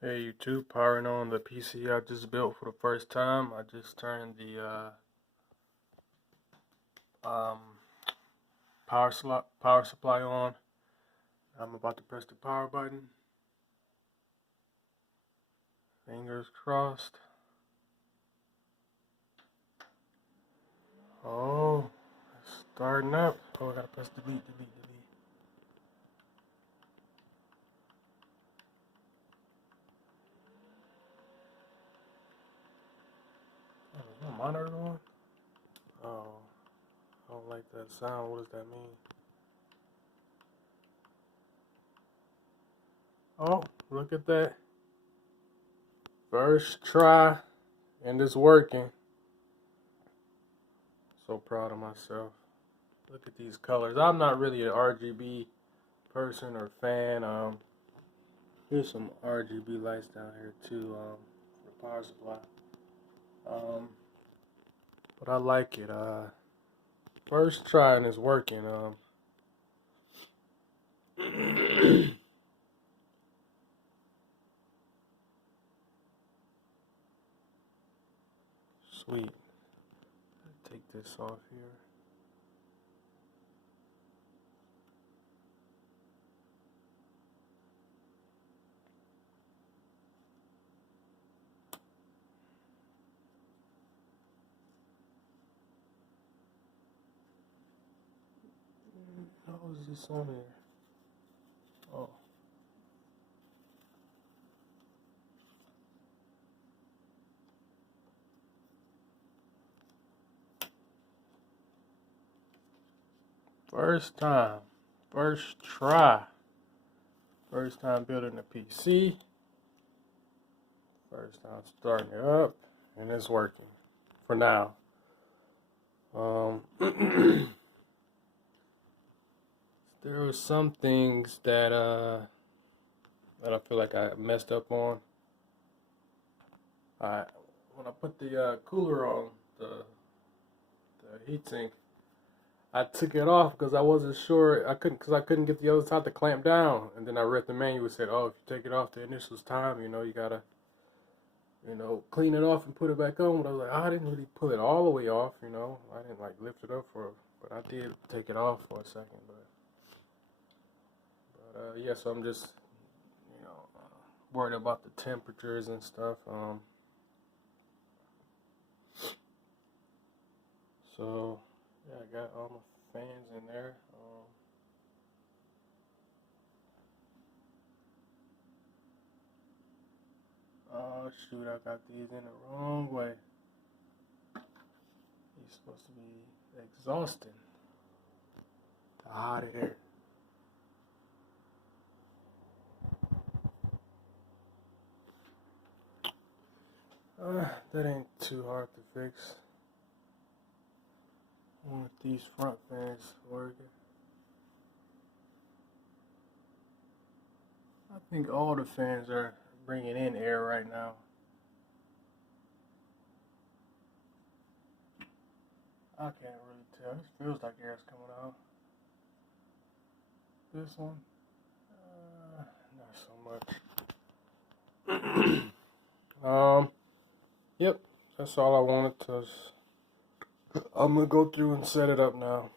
Hey YouTube, powering on the PC I just built for the first time. I just turned the um, power supply on. I'm about to press the power button. Fingers crossed. Oh, it's starting up. Oh, I gotta press delete. Oh, is my monitor on? Oh, I don't like that sound. What does that mean? Oh, look at that. First try, and it's working. So proud of myself. Look at these colors. I'm not really an RGB person or fan. Here's some RGB lights down here too, for power supply. But I like it. First try and it's working. Sweet. Take this off here. How is this on here? Oh. First time. First try. First time building a PC. First time starting it up. And it's working. For now. There were some things that I feel like I messed up on. When I put the cooler on the heatsink, I took it off because I wasn't sure. I couldn't get the other side to clamp down. And then I read the manual. It said, "Oh, if you take it off the initial time, you gotta, clean it off and put it back on." But I was like, I didn't really pull it all the way off. I didn't like lift it up but I did take it off for a second. But yeah, so I'm just, worried about the temperatures and stuff. So yeah, I got all my fans in there. Oh shoot, I got these in the wrong way. These supposed to be exhausting the hot air. That ain't too hard to fix. I want these front fans working. I think all the fans are bringing in air right now. I can't really tell. It feels like air is coming out. This one, not so much. Yep, that's all I wanted to. I'm gonna go through and set it up now.